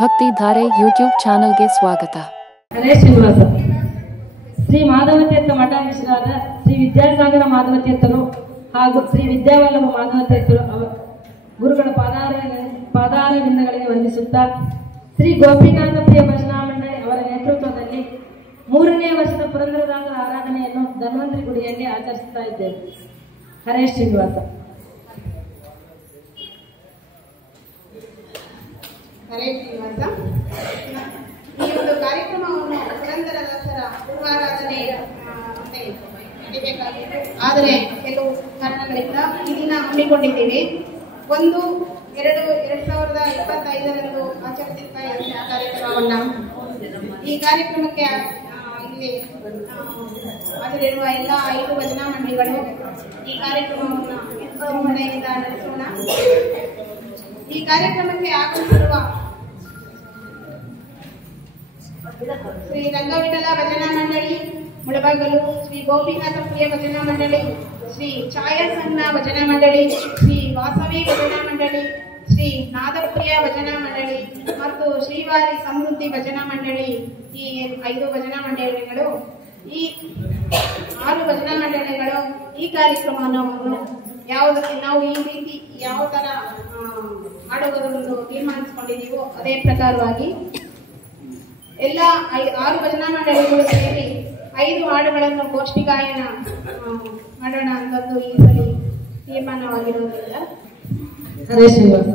Bhaktidhare YouTube ಚಾನಲ್ಗೆ ಸ್ವಾಗತ. ಹರೇ ಶ್ರೀನಿವಾಸ. ಶ್ರೀ ಮಾಧವ ತೀರ್ಥ ಮಠಾಧೀಶರಾದ ಶ್ರೀ ವಿದ್ಯಾಸಾಗರ ಮಾಧವ ತೀರ್ಥರು ಹಾಗೂ ಶ್ರೀ ವಿದ್ಯಾವಲ್ಲಭ ಮಾಧವ ತೀರ್ಥರು ಗುರುಗಳ ಪಾದಾರವಿಂದಗಳಿಗೆ ವಂದಿಸುತ್ತಾ ಶ್ರೀ ಗೋಪಿನಾಥ ಪ್ರಿಯ ಭಜನಾ ಮಂಡಳಿ ಅವರ ನೇತೃತ್ವದಲ್ಲಿ 3ನೇ ವರ್ಷದ ಪುರಂದರದಾಸರ ಆರಾಧನೆಯನ್ನು ಧನ್ವಂತರಿ ಗುಡಿಯಲ್ಲಿ ಆಚರಿಸುತ್ತಾ ಇದ್ದೇವೆ. ಹರೇ ಶ್ರೀನಿವಾಸ. ಹರೇ ಶ್ರೀನಿವಾಸ. ಈ ಒಂದು ಕಾರ್ಯಕ್ರಮವನ್ನು ಪುರಂದರದಾಸರ ಪೂರ್ವಾರಾಧನೆ ನಡೀಬೇಕಾಗಿತ್ತು. ಆದರೆ ಕೆಲವು ಕಾರಣಗಳಿಂದ ಈ ದಿನ ಹಮ್ಮಿಕೊಂಡಿದ್ದೇವೆ. 1-2-2025 ಆಚರಿಸುತ್ತಾ ಇರುವ ಕಾರ್ಯಕ್ರಮವನ್ನು ಈ ಕಾರ್ಯಕ್ರಮಕ್ಕೆ ಇಲ್ಲಿ ಹಾಜರಿರುವ ಎಲ್ಲ 5 ಭಜನಾ ಮಂಡಳಿಗಳು ಈ ಕಾರ್ಯಕ್ರಮವನ್ನು ವಿಜೃಂಭಣೆಯಿಂದ ನಡೆಸೋಣ. ಈ ಕಾರ್ಯಕ್ರಮಕ್ಕೆ ಆಗಮಿಸಿರುವ ಶ್ರೀ ರಂಗವಿಠಲ ಭಜನಾ ಮಂಡಳಿ ಮುಳಬಾಗಲು, ಶ್ರೀ ಗೋಪಿನಾಥ ಪ್ರಿಯ ಭಜನಾ ಮಂಡಳಿ, ಶ್ರೀ ಛಾಯಾಸನ್ನ ಭಜನಾ ಮಂಡಳಿ, ಶ್ರೀ ವಾಸವಿ ಭಜನಾ ಮಂಡಳಿ, ಶ್ರೀ ನಾದಪ್ರಿಯ ಭಜನಾ ಮಂಡಳಿ ಮತ್ತು ಶ್ರೀವಾರಿ ಸಮೃದ್ಧಿ ಭಜನಾ ಮಂಡಳಿ, ಈ 5 ಭಜನಾ ಮಂಡಳಿಗಳು, ಈ 6 ಭಜನಾ ಮಂಡಳಿಗಳು ಈ ಕಾರ್ಯಕ್ರಮವನ್ನು ನಾವು ಈ ರೀತಿ ಯಾವ ತರ ಆಡುವುದನ್ನು ತೀರ್ಮಾನಿಸಿಕೊಂಡಿದ್ದೀವೋ ಅದೇ ಪ್ರಕಾರವಾಗಿ ಎಲ್ಲ 6 ಭಜನಾ ಮಂಡಳಿಗಳು ಸೇರಿ 5 ಹಾಡುಗಳನ್ನು ಗೋಷ್ಠಿ ಗಾಯನ ಮಾಡೋಣ ಅಂತಂದು ಈ ಸರಿ ತೀರ್ಮಾನವಾಗಿರುವುದಿಲ್ಲ. ಹರೇ ಶ್ರೀನಿವಾಸ.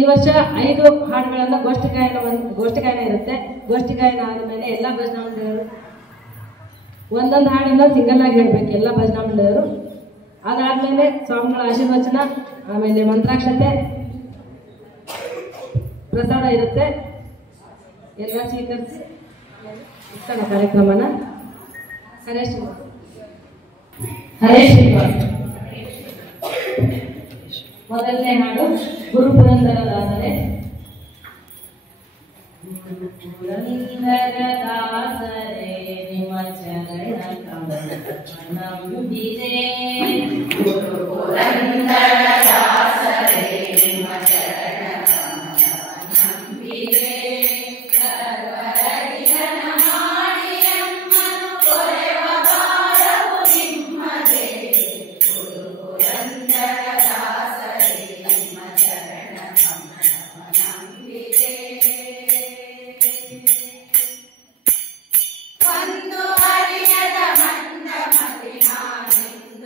ಈ ವರ್ಷ 5 ಹಾಡುಗಳನ್ನ ಗೋಷ್ಠಿ ಗಾಯನ ಇರುತ್ತೆ. ಗೋಷ್ಠಿ ಗಾಯನ ಆದಮೇಲೆ ಎಲ್ಲ ಭಜನಾ ಮಂಡಳಿಯವರು ಒಂದೊಂದು ಹಾಡನ್ನ ಸಿಂಗಲ್ ಆಗಿ ಹೇಳ್ಬೇಕು ಎಲ್ಲ ಭಜನಾ ಮಂಡಳಿಯವರು. ಅದಾದ್ಮೇಲೆ ಸ್ವಾಮಿಗಳ ಆಶೀರ್ವಚನ, ಆಮೇಲೆ ಮಂತ್ರಾಕ್ಷತೆ, ಪ್ರಸಾದ ಇರುತ್ತೆ. ಎಲ್ಲ ಸ್ವೀಕರಿಸಿ ಇಷ್ಟನ ಕಾರ್ಯಕ್ರಮನ. ಹರೇ ಶ್ರೀನಿವಾಸ. ಹರೇ ಶ್ರೀನಿವಾಸ. ಮೊದಲನೇ ಹಾಡು ಗುರು ಪುರಂದರದಾಸರೇ. ಪುರಂದರದಾಸರೇ ನಿಮ್ಮ ಚರಣ ಕಮಲ ನಂಬಿದೆ. ಗುರು ಪುರಂದರದಾಸರೇ ನಿಮ್ಮ ಚರಣ ಕಮಲ ನಂಬಿದೆ. ಒಂದು ಅರಿಯದ ಮಂದ ಮತಿ ನಾನಿಂದ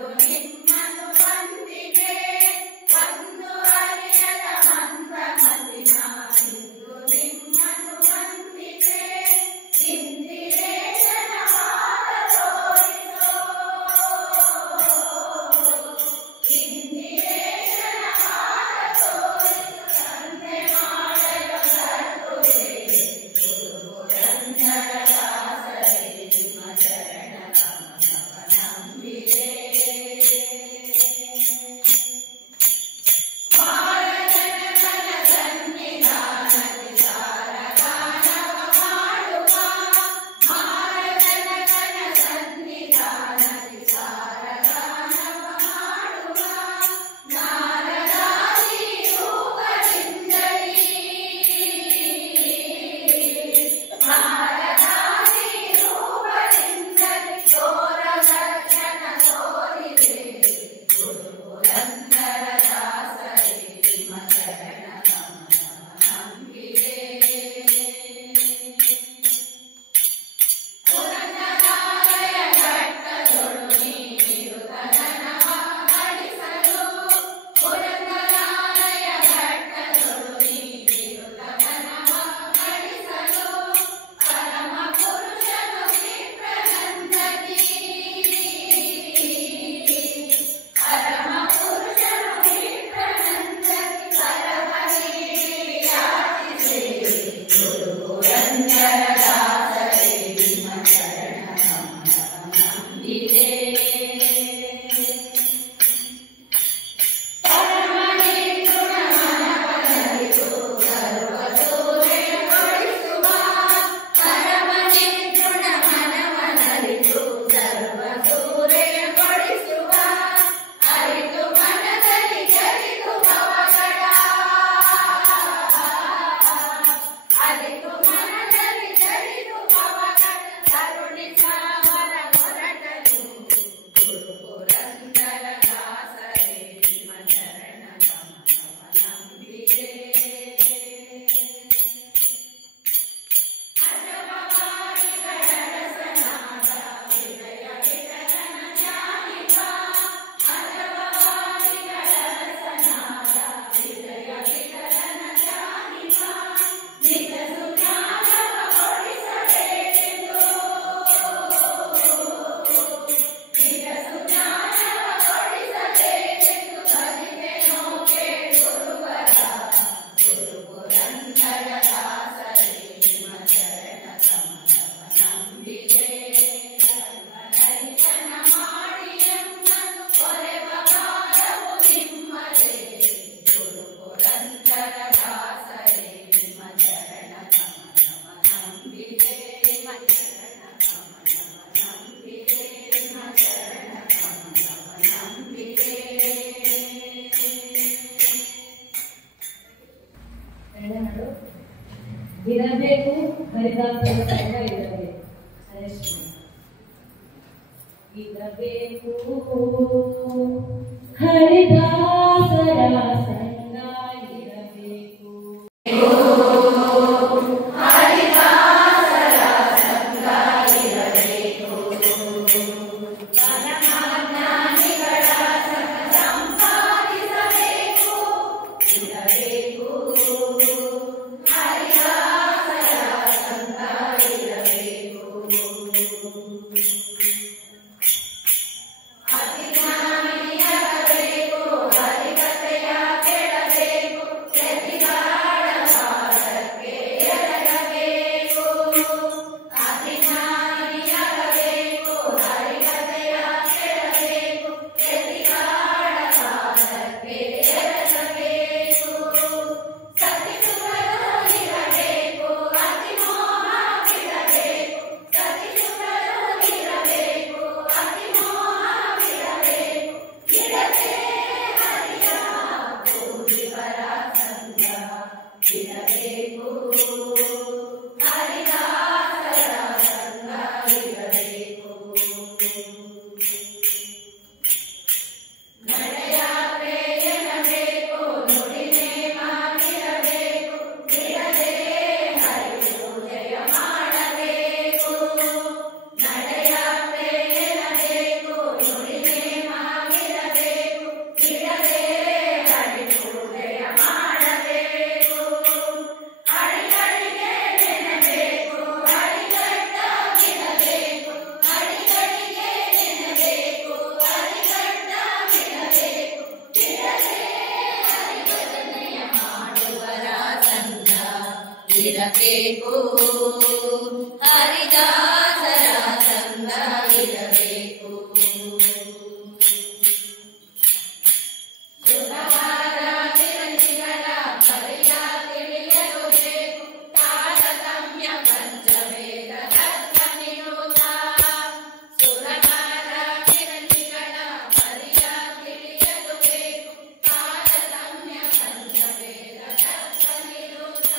ಎಡೆಹಾಡು ಇರಬೇಕು ಹರಿದಾಸರ ಸಂಘ ಇರಬೇಕು. ಇರಬೇಕು ಹರಿದಾಸರ ಸಂಘ ಇರಬೇಕು. ಇರಬೇಕು ಹರಿದಾಸರ ಸಂಗ ಇರಬೇಕು. ಸುರವಾರ ವಿರಂಚಿಗಳ ಪರಿಯ ತಿಳಿಯಲು ಬೇಕು. ತಾರತಮ್ಯ ಪಂಚವೇದ ತತ್ವ ನಿರೂತ. ಸುರವಾರ ವಿರಂಚಿಗಳ ಪರಿಯ ತಿಳಿಯಲು ಬೇಕು. ತಾರತಮ್ಯ ಪಂಚವೇದ ತತ್ವ ನಿರೂತ.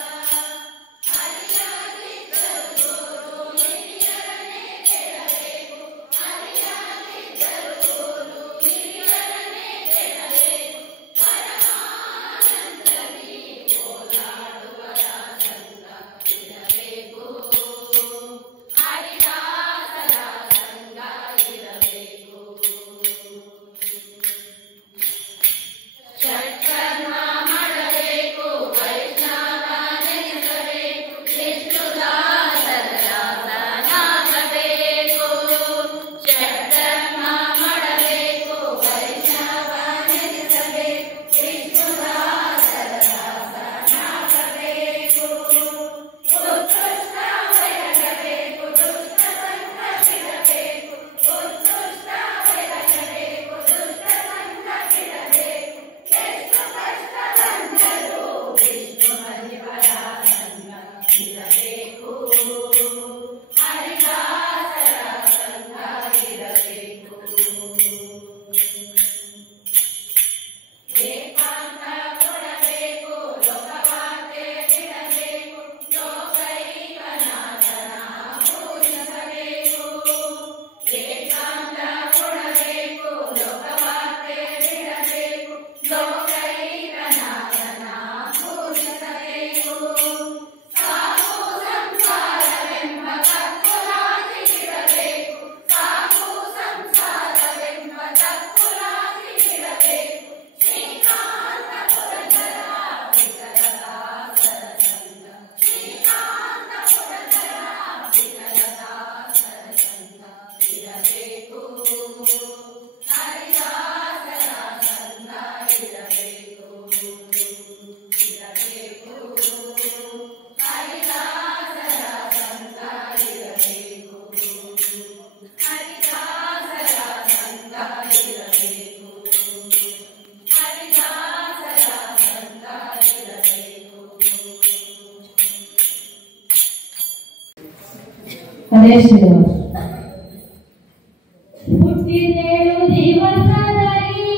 ಹುಟ್ಟಿದೇಳು ದಿವಸದಲ್ಲಿ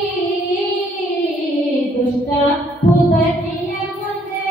ದುಷ್ಟ ಪುದಟಿಯ ಮುಂದೆ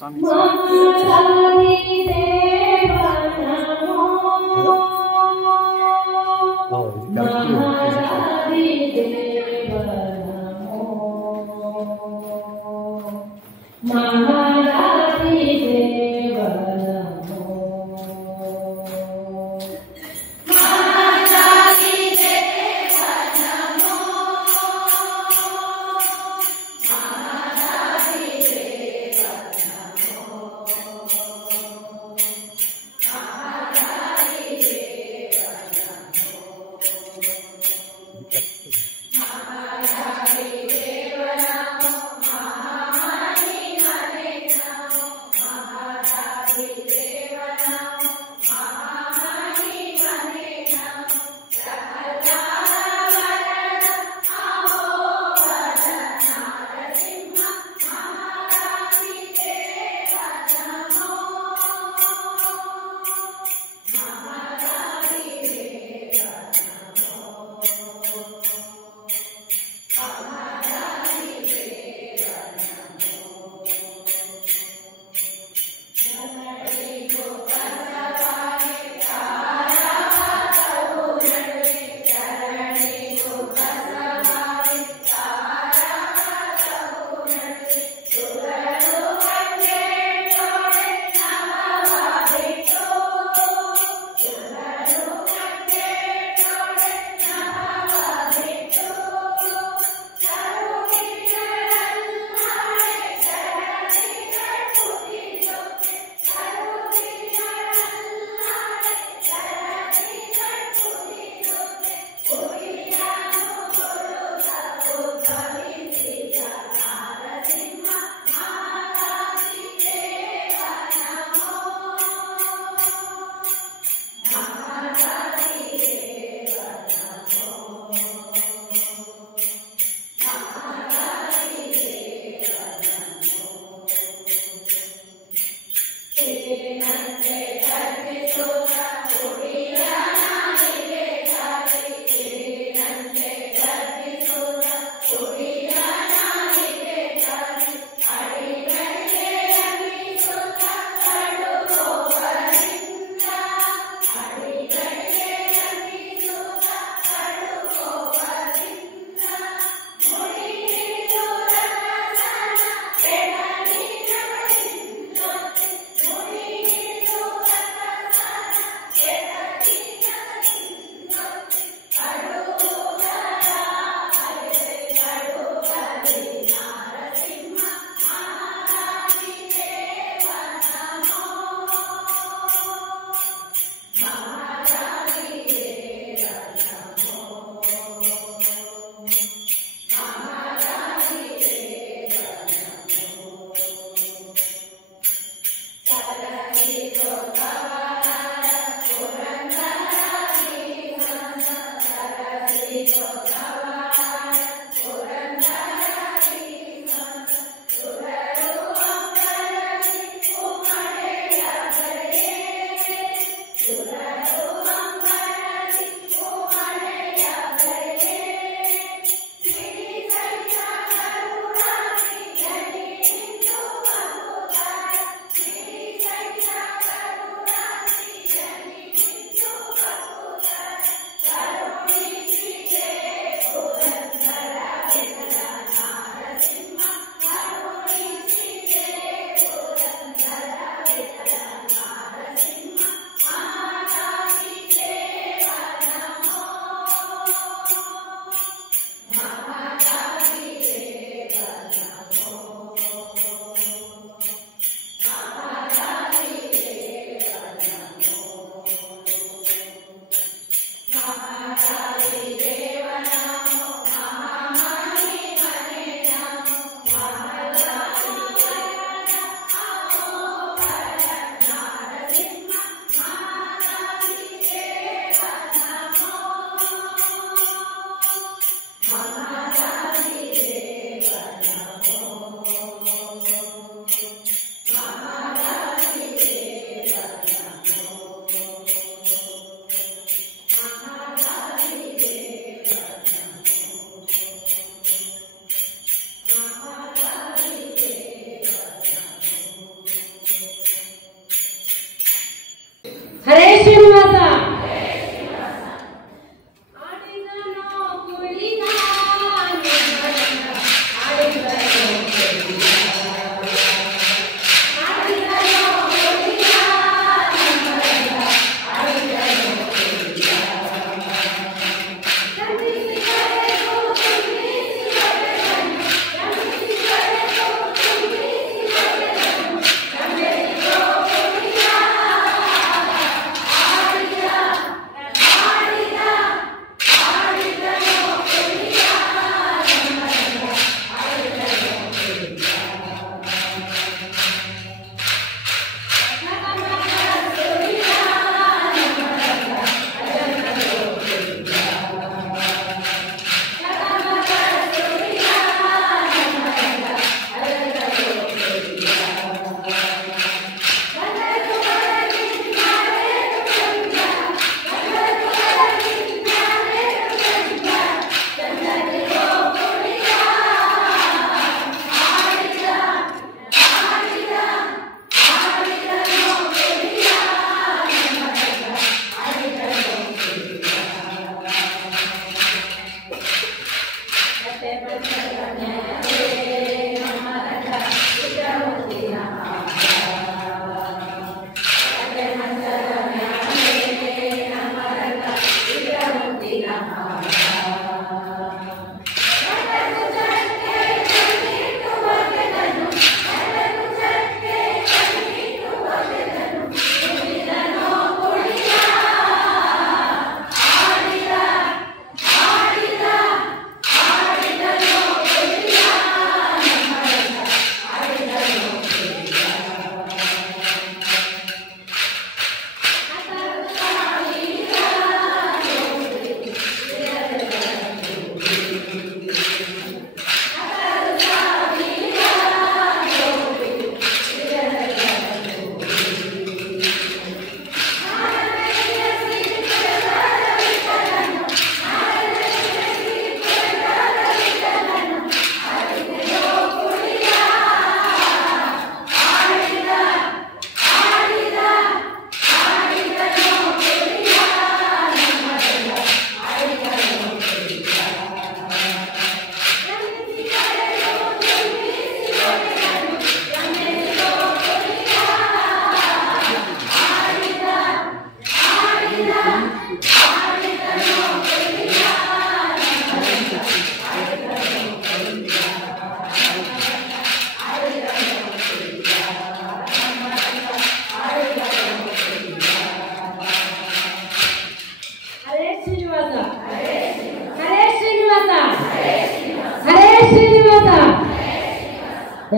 ಸ್ವಾಮಿ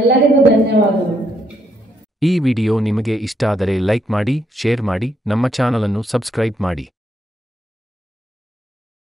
ಎಲ್ಲರಿಗೂ ಧನ್ಯವಾದಗಳು. ಈ ವಿಡಿಯೋ ನಿಮಗೆ ಇಷ್ಟ ಆದರೆ ಲೈಕ್ ಮಾಡಿ, ಶೇರ್ ಮಾಡಿ, ನಮ್ಮ ಚಾನಲ್ ಅನ್ನು ಸಬ್ಸ್ಕ್ರೈಬ್ ಮಾಡಿ.